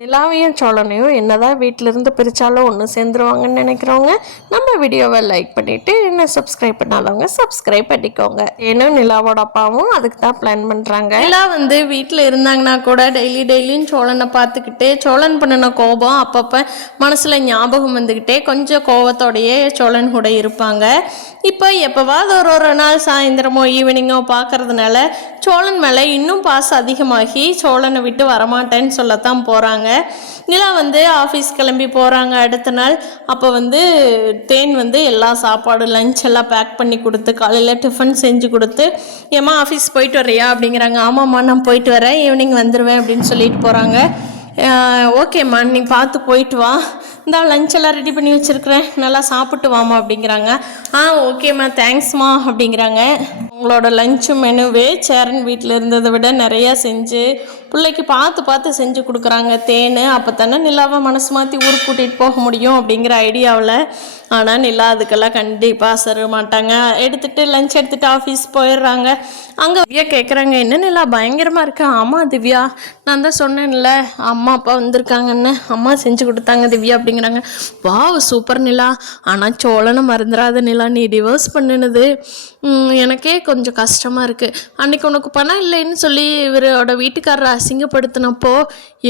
நிலாவையும் சோழனையும் என்னதான் வீட்டிலிருந்து பிரித்தாலும் ஒன்று சேர்ந்துருவாங்கன்னு நினைக்கிறவங்க நம்ம வீடியோவை லைக் பண்ணிவிட்டு என்ன சப்ஸ்கிரைப் பண்ணாதவங்க சப்ஸ்கிரைப் பண்ணிக்கோங்க. ஏன்னும் நிலாவோட அப்பாவும் அதுக்கு தான் பிளான் பண்ணுறாங்க. நிலா வீட்டில் இருந்தாங்கன்னா கூட டெய்லியும் சோழனை பார்த்துக்கிட்டு சோழன் பண்ணின கோபம் அப்பப்போ மனசில் ஞாபகம் வந்துக்கிட்டே கொஞ்சம் கோபத்தோடையே சோழன் கூட இருப்பாங்க. இப்போ எப்போவாவது ஒரு நாள் சாயந்தரமோ ஈவினிங்கோ பார்க்கறதுனால சோழன் மேலே இன்னும் பாசம் அதிகமாகி சோழனை விட்டு வரமாட்டேன்னு சொல்லத்தான் போகிறாங்க. நிலா ஆஃபீஸ் கிளம்பி போகிறாங்க அடுத்த நாள். அப்போ தேன் எல்லா சாப்பாடு லஞ்ச் எல்லாம் பேக் பண்ணி கொடுத்து காலையில் டிஃபன் செஞ்சு கொடுத்து, ஏம்மா ஆஃபீஸ் போயிட்டு வர்றியா அப்படிங்கிறாங்க. ஆமாம்மா நான் போயிட்டு வரேன், ஈவினிங் வந்துடுவேன் அப்படின்னு சொல்லிட்டு போகிறாங்க. ஓகேம்மா நீ பார்த்து போயிட்டு வா, இந்த லஞ்செல்லாம் ரெடி பண்ணி வச்சுருக்கிறேன், நல்லா சாப்பிட்டு வாமா அப்படிங்கிறாங்க. ஓகேம்மா தேங்க்ஸ்மா அப்படிங்கிறாங்க. அவங்களோட லஞ்சு மெனுவே சேரன் வீட்டில் இருந்ததை விட நிறையா செஞ்சு பிள்ளைக்கு பார்த்து செஞ்சு கொடுக்குறாங்க தேன். அப்போ தானே நிலாவை மனசு மாற்றி ஊருக்கு கூட்டிகிட்டு போக முடியும் அப்படிங்கிற ஐடியாவில். ஆனால் நிலா அதுக்கெல்லாம் கண்டிப்பாக சர மாட்டாங்க. லஞ்ச் எடுத்துகிட்டு ஆஃபீஸ் போயிடுறாங்க. அங்கே திவ்யா கேட்குறாங்க, என்ன நிலா பயங்கரமாக இருக்கு? ஆமாம் திவ்யா, நான் தான் சொன்னேன்ல அம்மா அப்பா வந்திருக்காங்கன்னு, அம்மா செஞ்சு கொடுத்தாங்க திவ்யா அப்படிங்கிறாங்க. வாவ் சூப்பர் நிலா, ஆனால் சோழனை மறந்துடாத நிலா, நீ டிவோர்ஸ் பண்ணினது எனக்கே கொஞ்சம் கஷ்டமாக இருக்குது. அன்றைக்கி உனக்கு பணம் இல்லைன்னு சொல்லி இவரோட வீட்டுக்காரரை அசிங்கப்படுத்தினப்போ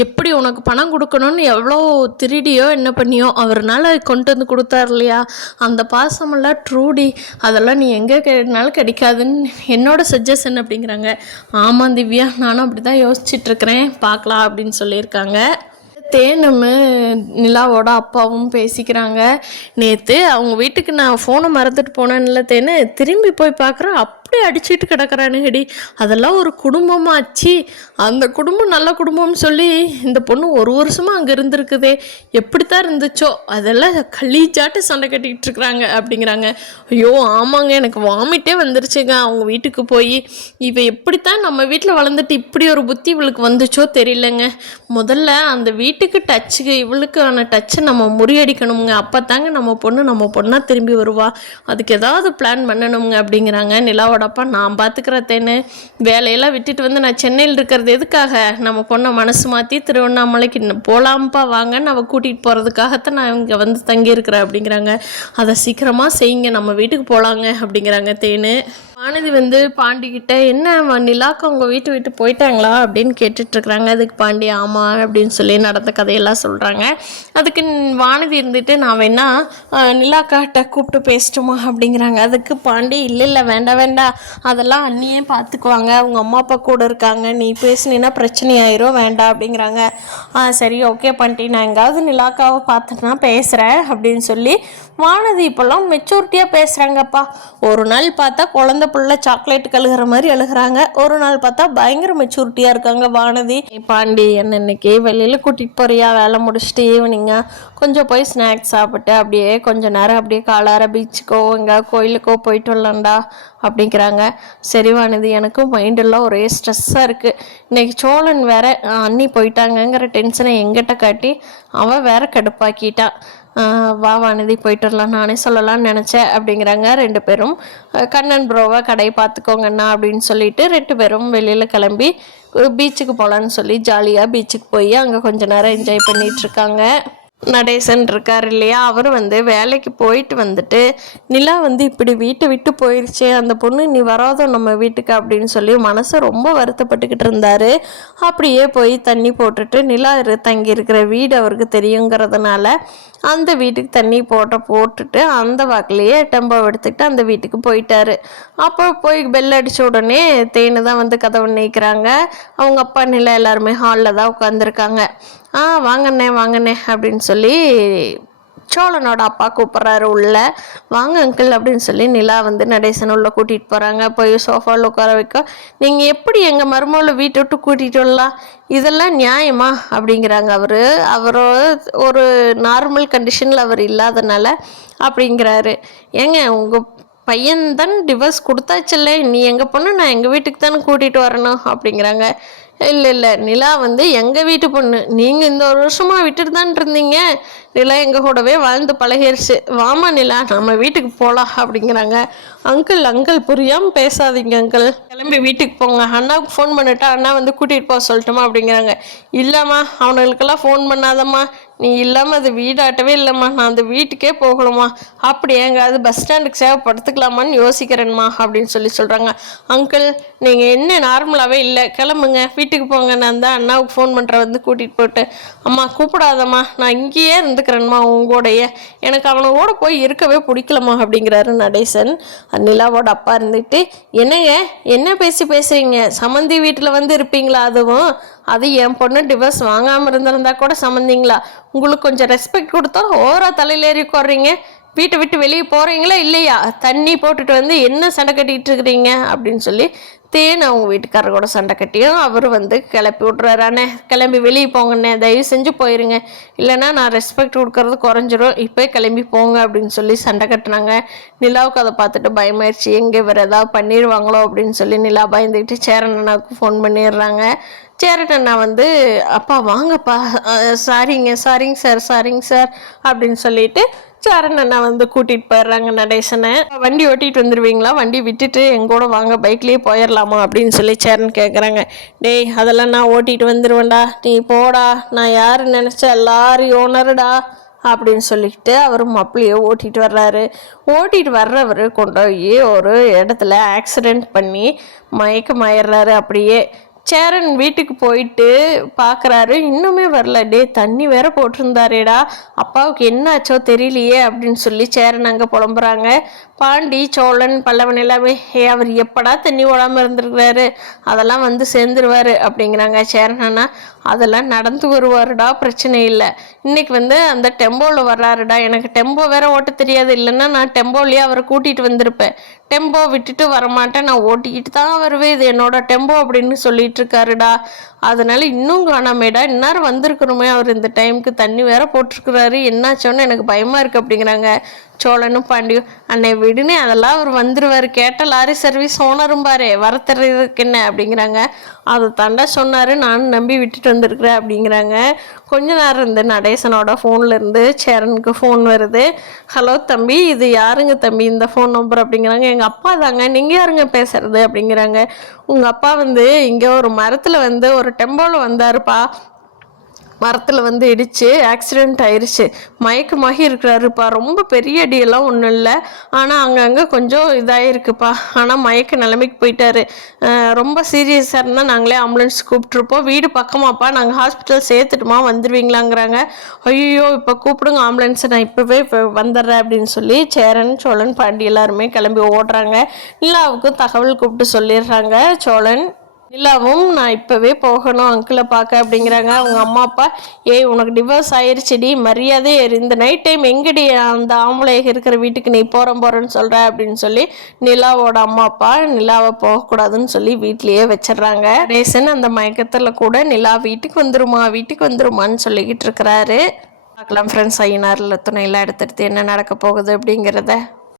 எப்படி உனக்கு பணம் கொடுக்கணும்னு எவ்வளோ திருடியோ என்ன பண்ணியோ அவர்னால கொண்டு வந்து கொடுத்தார் இல்லையா, அந்த பாசமெல்லாம் ட்ரூடி, அதெல்லாம் நீ எங்கே கேட்டாலும் கிடைக்காதுன்னு என்னோட சஜஷன் அப்படிங்கிறாங்க. ஆமாம் திவ்யா, நானும் அப்படி தான் யோசிச்சுட்ருக்கிறேன், பார்க்கலாம் அப்படின்னு சொல்லியிருக்காங்க. தேனும் நிலாவோட அப்பாவும் பேசிக்கிறாங்க. நேற்று அவங்க வீட்டுக்கு நான் ஃபோனை மறந்துட்டு போனேன்ல தேனு, திரும்பி போய் பார்க்குறேன் அப்படியே அடிச்சுட்டு கிடக்கிறானுங்கடி, அதெல்லாம் ஒரு குடும்பமாச்சு, அந்த குடும்பம் நல்ல குடும்பம்னு சொல்லி இந்த பொண்ணு ஒரு வருஷமாக அங்கே இருந்திருக்குதே, எப்படித்தான் இருந்துச்சோ அதெல்லாம் கலீஜாட்டு சண்டை கட்டிக்கிட்டு இருக்கிறாங்க அப்படிங்கிறாங்க. ஐயோ ஆமாங்க, எனக்கு வாமிட்டே வந்துருச்சுங்க அவங்க வீட்டுக்கு போய். இவ எப்படித்தான் நம்ம வீட்டில் வளர்ந்துட்டு இப்படி ஒரு புத்தி இவளுக்கு வந்துச்சோ தெரியலங்க. முதல்ல அந்த வீட்டுக்கு டச்சுக்கு இவளுக்கான டச்சை நம்ம முறியடிக்கணுங்க, அப்போ தாங்க நம்ம பொண்ணாக திரும்பி வருவா, அதுக்கு ஏதாவது பிளான் பண்ணணுங்க அப்படிங்கிறாங்க. நிலாவோட அப்பா, நான் பார்த்துக்கிறேன்னு வேலையெல்லாம் விட்டுட்டு நான் சென்னையில் இருக்கிறது எதுக்காக, நம்ம பொண்ணை மனசு மாற்றி திருவண்ணாமலைக்கு போகலாம்ப்பா வாங்கன்னு அவள் கூட்டிகிட்டு போகிறதுக்காகத்தான் நான் இங்கே தங்கியிருக்கிறேன் அப்படிங்கிறாங்க. அதை சீக்கிரமாக செய்யுங்க, நம்ம வீட்டுக்கு போகலாங்க அப்படிங்கிறாங்க தேனு. வானதி பாண்டிக்கிட்ட, என்ன நிலாக்கு அவங்க வீட்டு விட்டு போயிட்டாங்களா அப்படின்னு கேட்டுட்ருக்குறாங்க. அதுக்கு பாண்டி ஆமாம் அப்படின்னு சொல்லி நடந்த கதையெல்லாம் சொல்கிறாங்க. அதுக்கு வானதி இருந்துட்டு, நான் வேணா நிலாக்காட்ட கூப்பிட்டு பேசிட்டோமா அப்படிங்கிறாங்க. அதுக்கு பாண்டி, இல்லை வேண்டாம், அதெல்லாம் அண்ணியே பார்த்துக்குவாங்க, அவங்க அம்மா அப்பா கூட இருக்காங்க, நீ பேசினீன்னா பிரச்சனை ஆயிரும், வேண்டாம் அப்படிங்கிறாங்க. சரி ஓகே பாண்டி, நான் எங்காவது நிலாக்காவை பார்த்துட்டுனா பேசுகிறேன் அப்படின்னு சொல்லி வானதி இப்போல்லாம் மெச்சூரிட்டியாக பேசுகிறாங்கப்பா. ஒரு நாள் பார்த்தா குழந்தை புள்ள சாக்லேட் கழுகுற மாதிரி அழுகிறாங்க, ஒரு நாள் பார்த்தா பயங்கர மெச்சூரிட்டியாக இருக்காங்க வானதி. பாண்டி என்ன இன்னைக்கு வெளியில் கூட்டிகிட்டு போறியா, வேலை முடிச்சுட்டு ஈவினிங்கா கொஞ்சம் போய் ஸ்நாக்ஸ் சாப்பிட்டு அப்படியே கொஞ்சம் நேரம் அப்படியே காலார பீச்சுக்கோ எங்கே கோயிலுக்கோ போயிட்டு வரலாம்டா அப்படிங்கிறாங்க. சரி வானதி, எனக்கும் மைண்டெல்லாம் ஒரே ஸ்ட்ரெஸ்ஸாக இருக்குது, இன்றைக்கி சோழன் வேற அண்ணி போயிட்டாங்கங்கிற டென்ஷனை எங்கிட்ட காட்டி அவன் வேற கடுப்பாக்கிட்டான். வா வானதி போயிட்டு வரலாம், நானே சொல்லலாம்னு நினச்சேன் அப்படிங்கிறாங்க. ரெண்டு பேரும் கண்ணன் ப்ரோவை கடையை பார்த்துக்கோங்கண்ணா அப்படின்னு சொல்லிட்டு ரெண்டு பேரும் வெளியில் கிளம்பி பீச்சுக்கு போகலான்னு சொல்லி ஜாலியாக பீச்சுக்கு போய் அங்கே கொஞ்ச நேரம் என்ஜாய் பண்ணிகிட்ருக்காங்க. நடேசன் இருக்கார் இல்லையா, அவர் வேலைக்கு போயிட்டு வந்துட்டு நிலா இப்படி வீட்டை விட்டு போயிடுச்சு, அந்த பொண்ணு நீ வராதோ நம்ம வீட்டுக்கு அப்படின்னு சொல்லி மனசை ரொம்ப வருத்தப்பட்டுக்கிட்டு இருந்தார். அப்படியே போய் தண்ணி போட்டுட்டு நிலா தங்கி இருக்கிற வீடு அவருக்கு தெரியுங்கிறதுனால அந்த வீட்டுக்கு தண்ணி போட்டுட்டு அந்த வாக்கிலேயே டெம்போ எடுத்துக்கிட்டு அந்த வீட்டுக்கு போயிட்டாரு. அப்போ போய் பெல் அடித்த உடனே தேனு தான் கதவை நீக்கிறாங்க. அவங்க அப்பா நிலா எல்லாருமே ஹாலில் தான் உட்காந்துருக்காங்க. வாங்கண்ணே அப்படின்னு சொல்லி சோழனோட அப்பா கூப்பிட்றாரு உள்ள. வாங்க அங்கிள் அப்படின்னு சொல்லி நிலா நடேசன் உள்ள கூட்டிகிட்டு போகிறாங்க. போய் சோஃபாவில் உட்கார வைக்க, நீங்கள் எப்படி எங்கள் மருமகளை வீட்டை விட்டு கூட்டிகிட்டு வரலாம், இதெல்லாம் நியாயமா அப்படிங்கிறாங்க. அவரோட ஒரு நார்மல் கண்டிஷனில் அவர் இல்லாதனால அப்படிங்கிறாரு. ஏங்க உங்கள் பையன்தான் டிவோர்ஸ் கொடுத்தாச்சில்ல, நீ எங்கள் பொண்ணு நான் எங்கள் வீட்டுக்கு தானே கூட்டிகிட்டு வரணும் அப்படிங்கிறாங்க. இல்லை நிலா வந்து எங்கள் வீட்டு பொண்ணு, நீங்கள் இந்த ஒரு வருஷமாக விட்டுட்டு தான் இருந்தீங்க, நிலா எங்கள் கூடவே வாழ்ந்து பழகிருச்சு, வாமா நிலா நம்ம வீட்டுக்கு போகலாம் அப்படிங்கிறாங்க. அங்கிள் புரியாமல் பேசாதீங்க அங்கிள், கிளம்பி வீட்டுக்கு போங்க, அண்ணாவுக்கு ஃபோன் பண்ணிட்டா அண்ணா வந்து கூட்டிகிட்டு போக சொல்லட்டுமா அப்படிங்கிறாங்க. இல்லைம்மா அவனுங்களுக்கெல்லாம் ஃபோன் பண்ணாதம்மா, நீ இல்லாமல் அது வீடாட்டவே இல்லைம்மா, நான் அந்த வீட்டுக்கே போகணுமா, அப்படி எங்காவது பஸ் ஸ்டாண்டுக்கு சேவைப்படுத்திக்கலாமான்னு யோசிக்கிறேன்மா அப்படின்னு சொல்கிறாங்க. அங்கிள் நீங்கள் என்ன நார்மலாகவே இல்லை, கிளம்புங்க வீட்டுக்கு போங்க, நான் தான் அண்ணாவுக்கு ஃபோன் பண்ணுறேன் வந்து கூட்டிகிட்டு போட்டு. அம்மா கூப்பிடாதம்மா, நான் இங்கேயே இருந்துக்கிறேன்மா உங்கூடைய, எனக்கு அவனோட போய் இருக்கவே பிடிக்கலம்மா அப்படிங்கிறாரு நடேசன். நிலாவோட அப்பா இருந்துட்டு, என்னங்க என்ன பேசுகிறீங்க, சம்மந்தி வீட்டில் வந்து இருப்பீங்களா, அது என் பொண்ணு டிவோர்ஸ் வாங்காமல் இருந்திருந்தா கூட சம்மந்திங்களா, உங்களுக்கு கொஞ்சம் ரெஸ்பெக்ட் கொடுத்தா ஓரா தலையிலேறி உட்காடுறீங்க, வீட்டை விட்டு வெளியே போகிறீங்களா இல்லையா, தண்ணி போட்டுட்டு வந்து என்ன சண்டை கட்டிகிட்டு இருக்கிறீங்க அப்படின்னு சொல்லி தேன் அவங்க வீட்டுக்காரர் கூட சண்டை கட்டியும் அவர் வந்து கிளப்பி விட்றாரு. அண்ணே கிளம்பி வெளியே போங்கண்ணே, தயவு செஞ்சு போயிருங்க, இல்லைனா நான் ரெஸ்பெக்ட் கொடுக்கறது குறைஞ்சிரும், இப்போ கிளம்பி போங்க அப்படின்னு சொல்லி சண்டை கட்டினாங்க. நிலாவுக்கு அதை பார்த்துட்டு பயமாயிடுச்சு, எங்கே வேறு ஏதாவது பண்ணிடுவாங்களோ அப்படின்னு சொல்லி நிலா பயந்துக்கிட்டு சேரன் அண்ணாவுக்கு ஃபோன் பண்ணிடுறாங்க. சேரன் அண்ணா வந்து அப்பா வாங்கப்பா, சாரிங்க சார் அப்படின்னு சொல்லிட்டு சேரன் அண்ணா வந்து கூட்டிகிட்டு போயிடுறாங்க நடேசனை. வண்டி ஓட்டிகிட்டு வந்துடுவீங்களா, வண்டி விட்டுட்டு எங்கூட வாங்க, பைக்லேயே போயிடலாமா அப்படின்னு சொல்லி சேரன் கேட்குறாங்க. டேய் அதெல்லாம் நான் ஓட்டிகிட்டு வந்துடுவேன்டா, நீ போடா, நான் யார் நினச்சா எல்லாரும் ஓனருடா அப்படின்னு சொல்லிட்டு அவர் மப்பிளையே ஓட்டிகிட்டு வர்றாரு. ஓட்டிகிட்டு வர்றவர் கொண்டு போய் ஒரு இடத்துல ஆக்சிடெண்ட் பண்ணி மயக்கமாயிடுறாரு. அப்படியே சேரன் வீட்டுக்கு போயிட்டு பார்க்குறாரு, இன்னுமே வரல, தண்ணி வேற போட்டிருந்தாரேடா, அப்பாவுக்கு என்ன ஆச்சோ தெரியலையே அப்படின்னு சொல்லி சேரன் அங்கே புலம்புறாங்க. பாண்டி சோழன் பல்லவன் எல்லாமே அவர் எப்படா தண்ணி ஓடாமல் இருந்திருக்கிறாரு, அதெல்லாம் வந்து சேர்ந்துருவார் அப்படிங்கிறாங்க. சேரன் அண்ணா அதெல்லாம் நடந்து வருவாருடா, பிரச்சனை இல்லை, இன்னைக்கு வந்து அந்த டெம்போவில் வர்றாருடா, எனக்கு டெம்போ வேற ஓட்ட தெரியாது, இல்லைன்னா நான் டெம்போலேயே அவரை கூட்டிகிட்டு வந்திருப்பேன், டெம்போ விட்டுட்டு வரமாட்டேன், நான் ஓட்டிக்கிட்டு தான் வருவேன், இது என்னோட டெம்போ அப்படின்னு சொல்லிட்டு இருக்காருடா, அதனால இன்னும் காணாமேடா, இந்நேரம் வந்திருக்கணுமே, அவர் இந்த டைமுக்கு தண்ணி வேற போட்டிருக்கிறாரு, என்னாச்சோன்னு எனக்கு பயமாக இருக்குது அப்படிங்கிறாங்க. சோழனும் பாண்டியும் அன்னை விடுனே, அதெல்லாம் அவர் வந்துடுவார், கேட்ட லாரி சர்வீஸ் ஓனரும் பாரு, வர தர்றதுக்கு என்ன அப்படிங்கிறாங்க. அதை தாண்டா சொன்னார், நானும் நம்பி விட்டுட்டு வந்திருக்கிறேன் அப்படிங்கிறாங்க. கொஞ்ச நேரம் இருந்து நடேசனோட ஃபோனில் இருந்து சேரனுக்கு ஃபோன் வருது. ஹலோ தம்பி, இது யாருங்க தம்பி இந்த ஃபோன் நம்பர் அப்படிங்கிறாங்க. எங்கள் அப்பா தாங்க, நீங்கள் யாருங்க பேசுறது அப்படிங்கிறாங்க. உங்கள் அப்பா வந்து இங்கே ஒரு மரத்தில் வந்து ஒரு டெம்போவில் வந்தாருப்பா, மரத்தில் வந்து இடித்து ஆக்சிடெண்ட் ஆயிடுச்சு, மயக்கமாகி இருக்கிறாருப்பா, ரொம்ப பெரிய அடியெல்லாம் ஒன்றும் இல்லை, ஆனால் அங்கங்கே கொஞ்சம் இதாகிருக்குப்பா, ஆனால் மயக்க நிலைமைக்கு போயிட்டாரு, ரொம்ப சீரியஸாக இருந்தால் நாங்களே ஆம்புலன்ஸ் கூப்பிட்ருப்போம், வீடு பக்கமாப்பா, நாங்கள் ஹாஸ்பிட்டல் சேர்த்துட்டுமா, வந்துடுவீங்களாங்கிறாங்க. ஐயோ இப்போ கூப்பிடுங்க ஆம்புலன்ஸை, நான் இப்போவே வந்துடுறேன் அப்படின்னு சொல்லி சேரன் சோழன் பாண்டி எல்லாருமே கிளம்பி ஓடுறாங்க. நிலாவுக்கும் தகவல் கூப்பிட்டு சொல்லிடுறாங்க சோழன். நிலாவும் நான் இப்போவே போகணும் அங்கிளை பார்க்க அப்படிங்கிறாங்க. அவங்க அம்மா அப்பா, ஏய் உனக்கு டிவோர்ஸ் ஆயிடுச்சுடி, மரியாதை இந்த நைட் டைம் எங்கடி அந்த ஆம்பளை இருக்கிற வீட்டுக்கு நீ போகிறேன்னு சொல்கிற அப்படின்னு சொல்லி நிலாவோட அம்மா அப்பா நிலாவை போகக்கூடாதுன்னு சொல்லி வீட்லேயே வச்சிடுறாங்க. ரேசன் அந்த மயக்கத்தில் கூட நிலா வீட்டுக்கு வந்துருமான்னு சொல்லிக்கிட்டு இருக்கிறாரு. பார்க்கலாம் ஃப்ரெண்ட்ஸ், ஐயனாரில் துணையெல்லாம் எடுத்துகிட்டு என்ன நடக்க போகுது அப்படிங்கிறத.